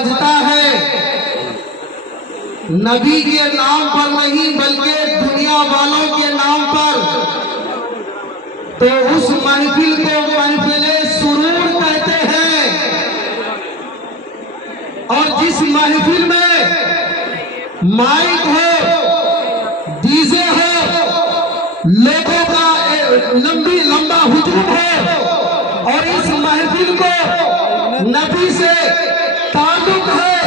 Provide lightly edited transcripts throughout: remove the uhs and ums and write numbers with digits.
समझता है नबी के नाम पर नहीं बल्कि दुनिया वालों के नाम पर, तो उस महफिल को महफिले सुरूर कहते हैं। और जिस महफिल में माइक हो, डीजे हो, लोगों का लंबा हुजूम हो और इस महफिल को नबी से ताल्लुक है,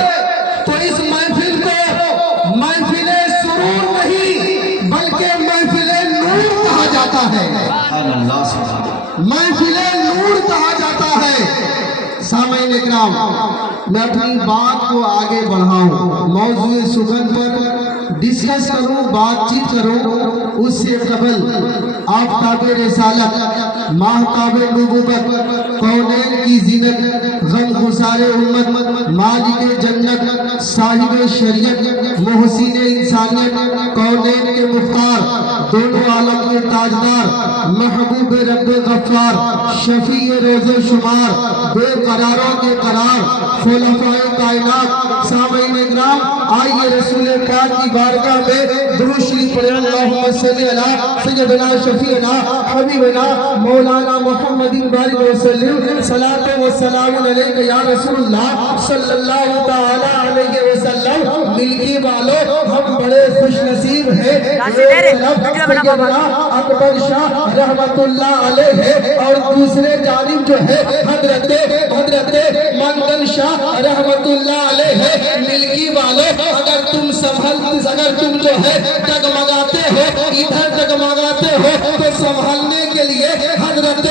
तो इस महफिल को महफिले सुरूर नहीं बल्कि महफिले नूर कहा जाता है। महफिले नूर कहा जाता है। सामईन इकराम, मैं अपनी बात को आगे बढ़ाऊं, मौजूए सुखन पर डिस्कस करूं, बातचीत करूं, उससे कबल आफताब रिसालत, माहताब नबूवत, कौनैन की ज़ीनत, गम गुसारे उम्मत, मालिक जन्नत, साहिब शरीयत, मुहसिन इंसानियत, कौनैन के मुख्तार, दोनों आलम के ताजदार, महबूब रब गफ्फार, शफी रोज़े शुमार, बेकरारों के करार, खुलफाए कायनात। सामईन इकराम, आइए रसूल पाक की बारगाह में दुरूद शरीफ पढ़ें। अल्लाहुम्मा सल्ली अला सय्यदना शफीअना हबीबना मौलाना मुहम्मदिन बारिक वसल्लम, सलातो व सलाम अलैका या रसूलुल्लाह सल्लल्लाहु तआला अलैहि वसल्लम। मिलके वालों, हम बड़े खुश नसीब हैं। सैयदना अकबर शाह रहमतुल्लाह अलैहि और दूसरे जानिब जो है हजरत मंगन शाह रहमतुल्लाह अलैहि। मिलकी वालों, अगर तुम जो है डगमगाते हो, इधर डगमगाते हो, तो संभलने के लिए हजरत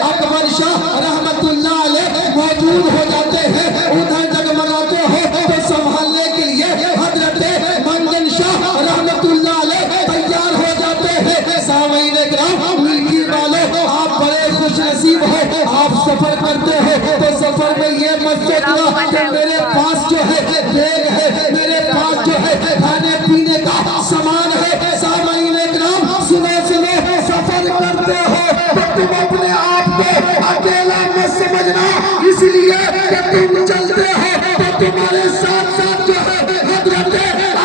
अकबर शाह रहमतुल्लाह अलैहि मौजूद हो जाते हैं। उधर डगमगाते हो तो संभलने के लिए हजरत मंगन शाह रहमतुल्लाह अलैहि तैयार हो जाते हैं। सामईन इकराम, मिलकी वालों, आप बड़े खुश नसीब हो। आप सफर करते हो तो सफर में ये मत सोचना कि मेरे पास जो है बैग है, मेरे पास जो है खाने पीने का सामान है। सामईन इकराम, सुनो, सफर करते हो तो तुम अपने आप को अकेला मत समझना, इसलिए कि तुम चलते हो तो तुम्हारे साथ साथ जो है हजरत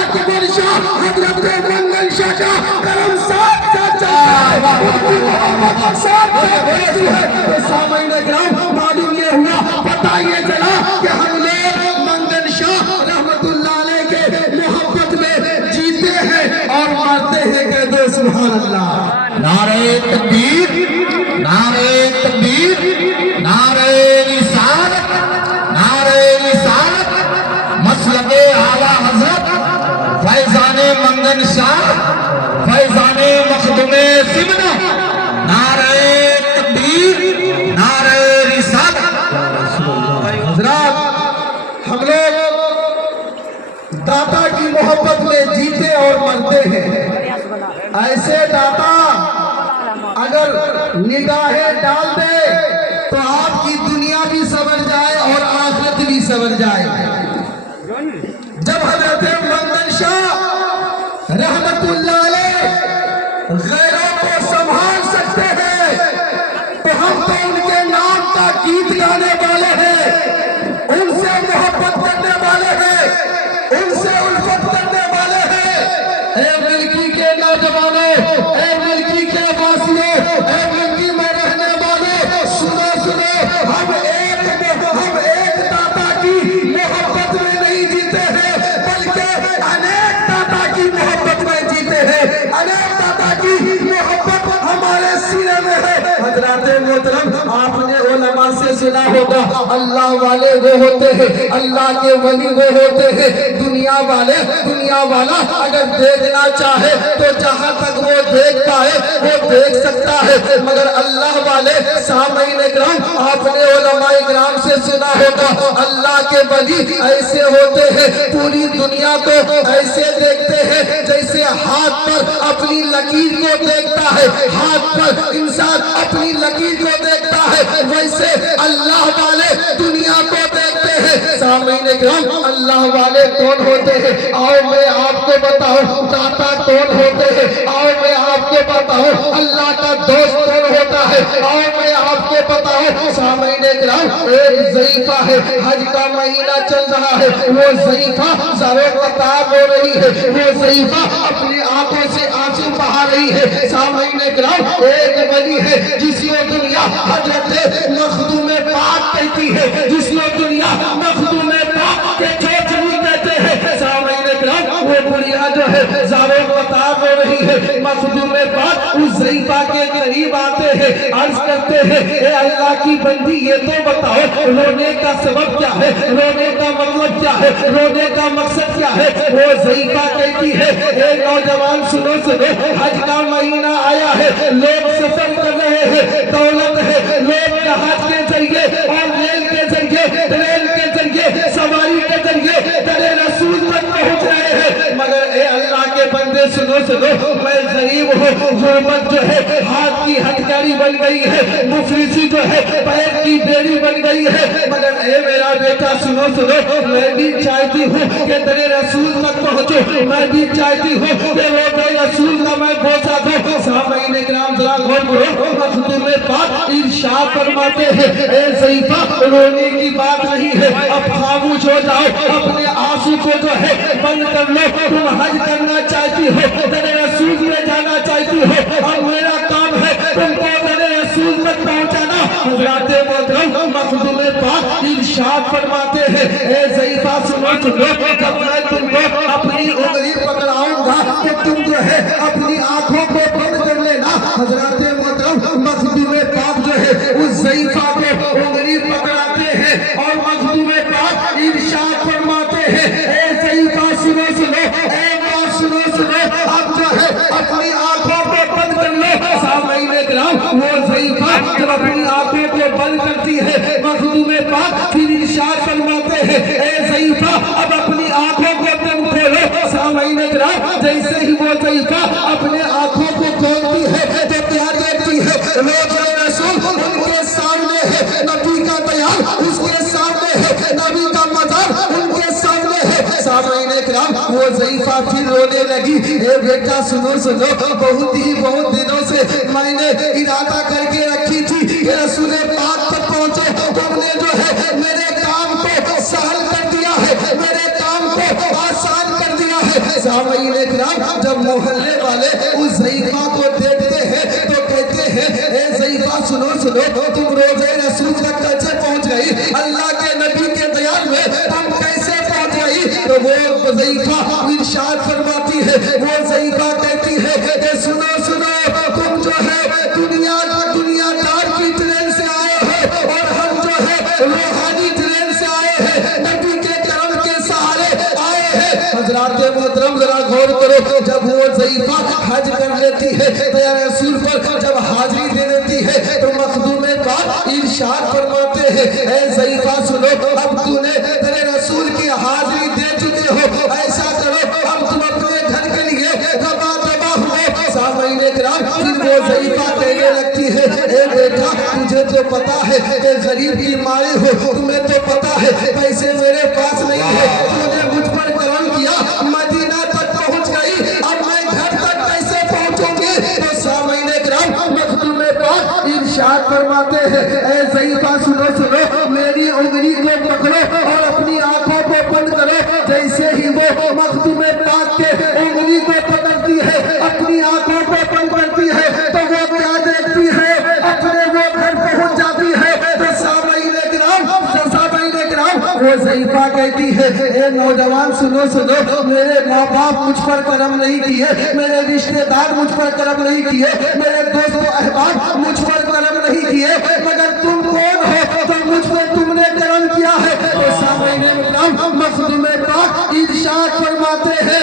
अकबर शाह, हजरत मंगल शाह का करम साथ चलता है। तो सामईन इकराम, मालूम ये हुआ, पता ये चला कि हम लोग मंगन शाह रहमतुल्लाह अलैहि के मोहब्बत में जीते हैं और मरते हैं। कि दो सुभान अल्लाह। नारे तकबीर, नारे तकबीर, नारे रिसालत, नारे रिसालत, मसलके आला हजरत फैजाने मंगन शाह, फैजाने मखदुमे सिमना। नारे तकबीर, नारे रिसालत। हजरात, हम लोग दाता की मोहब्बत में जीते और मरते हैं। ऐसे दाता अगर निगाहें डाल दे तो आपकी दुनिया भी संवर जाए और आखिरत भी संवर जाए। जब हजरत मंगन शाह रहमतुल्लाह अलैहि गैरों को संभाल सकते हैं, तो हम तो उनके नाम का गीत गाने वाले हैं, उनसे मोहब्बत करने वाले हैं, उनसे उल्फत करने वाले हैं। ए मिल्की के नौजवानों, ए मिल्की के वासियों, ए मिल्की में रहने वालों, सुनो, हम एक दाता की मोहब्बत में नहीं जीते हैं, बल्कि अनेक दाता की मोहब्बत में जीते हैं। अनेक दाता की मोहब्बत हमारे सीने में है। हजरात मोहतरम, आपने उलमा से सुना होगा, अल्लाह वाले वो होते हैं, अल्लाह के वली वो होते हैं। दुनिया वाला अगर देखना चाहे तो जहां तक वो देख पाए वो देख सकता है, मगर अल्लाह वाले, सामईन इकराम, आपने उलमा इकराम से सुना होगा, अल्लाह के वली ऐसे होते हैं, पूरी दुनिया को ऐसे देखते हैं जैसे हाथ पर अपनी लकीर को देखता है। हाथ पर इंसान अपनी लकीर को देखता है, वैसे अल्लाह वाले दुनिया को देखते हैं। सामईन इकराम अल्लाह वाले कौन होते हैं? आओ मैं आपको बताऊं दाता कौन होते हैं। आओ मैं आपको बताऊं अल्लाह का दोस्त कौन होता है। आओ मैं आपको बताऊं सामईन इकराम एक ज़ईफ़ा है, हज का महीना चल रहा है, वो ज़ईफ़ा ज़रो कतार रो रही है, वो ज़ईफ़ा अपनी आंखों से आंसू बहा रही है। सामईन इकराम एक वली है जिसको दुनिया हजरत मखदूम पाक कहती है, जिसको दुनिया मखदूम पाक के चोचली कहते हैं। सामईन इकराम वो बुढ़िया जो है ज़रो कतार रो रही है, मखदूम पाक उस ज़ईफ़ा के करीब आते हैं, अर्ज करते हैं ए अल्लाह की बंदी ये तो बताओ रोने का सबब क्या है, रोने का मतलब क्या है, रोने का मकसद क्या है। वो ज़ईफ़ा कहती है ए नौजवान सुनो सुनो, हज का महीना आया है, लोग सफर कर रहे हैं, दौलत है, लोग जहाज के जरिए और रेल के जरिए, ट्रेन के जरिए, सवारी के जरिए तेरे रसूल तक पहुंच रहे हैं, मगर ए अल्लाह के बंदे सुनो सुनो, मैं गरीब हूँ, गुर्बत जो है हाथ की हथकड़ी बन गई है, मुफलिसी जो है पैर की बेड़ी बन गई है, मगर ए मेरा बेटा सुनो सुनो, मैं भी चाहती हूँ कि तेरे रसूल तक पहुँचो, मैं भी चाहती हूँ कि वो तेरे रसूल का मैं बोसा दूं। सामईन इकराम जरा गौर करो, मखदूम पाक इरशाद फरमाते हैं ए ज़ईफ़ा रोने की बात नहीं है, अब खामोश हो जाओ, अपने आंसू को जो है बंद कर लो, तुम हज करना चाहती हो, तेरे रसूल में जाना चाहती हो, और मेरा काम है तुमको तेरे रसूल तक पहुंचाना। हज़रात मोहतरम मखदूम पाक इरशाद फरमाते हैं ए ज़ईफ़ा सुनो सुनो, जब मैं तुमको अपनी उंगली पकड़ाऊंगा कि तुम जो है अपनी आंखों को बंद कर लेना। हज़रात मोहतरम मखदूम पाक जो है उस ज़ईफ़ा को उंगली पकड़ाते हैं और मखदूम पाक इरशाद फरमाते हैं ए ज़ईफ़ा सुनो सुनो, ए माँ सुनो सुनो, अब जो है अपनी आंखों को बंद कर लो। सामईन इकराम वो ज़ईफ़ा जब अपनी आंखों को बंद करती है, मखदूम पाक फिर इरशाद फरमाते हैं ए ज़ईफ़ा अब अपनी आंखों को तुम खोलो। सामईन इकराम जैसे ही वो ज़ईफ़ा अपने आंखों को खोलती है तो क्या देखती है, रोज़े रसूल उनके सामने है, नबी का बयान उसके सामने है, नबी का मज़ार उनके सामने है। सामईन इकराम वो ज़ईफ़ा फिर रोने लगी, ए बेटा सुनो सुनो, बहुत दिनों से मैंने इरादा करके रखी थी कि रसूल पाक तक पहुंचे, तुमने जो है मेरे काम को सहल कर दिया है, मेरे काम को आसान कर दिया है। सामईन इकराम जब मोहल्ले वाले उस ज़ईफ़ा को देखते हैं तो कहते हैं ए ज़ईफ़ा सुनो सुनो, तुम रोज़े रसूल तक कैसे पहुंच गई, अल्लाह के नबी के बयान में तुम कैसे पहुंच गई। तो वो ज़ईफ़ा इरशाद फरमाती है, वो ज़ईफ़ा कहती है कि सुनो सुनो, तुम जो है दुनियादार की ट्रेन से आए हो और हम जो है रूहानी ट्रेन से आए हैं, नबी के करम के सहारे आए हैं। हज़रात मोहतरम जरा गौर करो, जब वो ज़ईफ़ा हज कर लेती है तेरे रसूल पर जब हाजिरी दे देती है तो मखदूम पाक इरशाद फरमाते हैं ए ज़ईफ़ा सुनो, अब तूने तेरे रसूल की हाजिरी दे चुके हो, ऐसा करो अब तुम अपने घर के लिए रबा दबा हुए। सामईन इकराम फिर वो ज़ईफ़ा कहने लगती है ए बेटा तुझे तो पता है कि गरीब की माई हो, तुम्हें तो पता है पैसे मेरे पास नहीं है, तूने मुझ पर करम किया, मदीना तक पहुंच गई, अब मैं घर तक कैसे पहुंचूंगी। तो सामईन इकराम मखदूम पाक इरशाद फरमाते हैं ए ज़ईफ़ा सुनो सुनो, मेरी उंगली को पकड़ो और अपनी आंखों को बंद करो। जैसे ही वो मखदूम पाक के उंगली को पकड़ती है, अपनी आंखों को बंद करती है, तो वो क्या देखती है, अपने वो घर पहुंच जाती है। तो सामईन इकराम वो ज़ईफ़ा कहती है ए नौजवान सुनो सुनो, मेरे माँ बाप मुझ पर करम नहीं किए, मेरे रिश्तेदार मुझ पर करम नहीं किए, मेरे दोस्त अहबाब मुझ पर करम नहीं किए, मगर तुम कौन हो तो मुझ पर तुमने करम किया है। तो सामईन इकराम मखदूम पाक इरशाद फरमाते हैं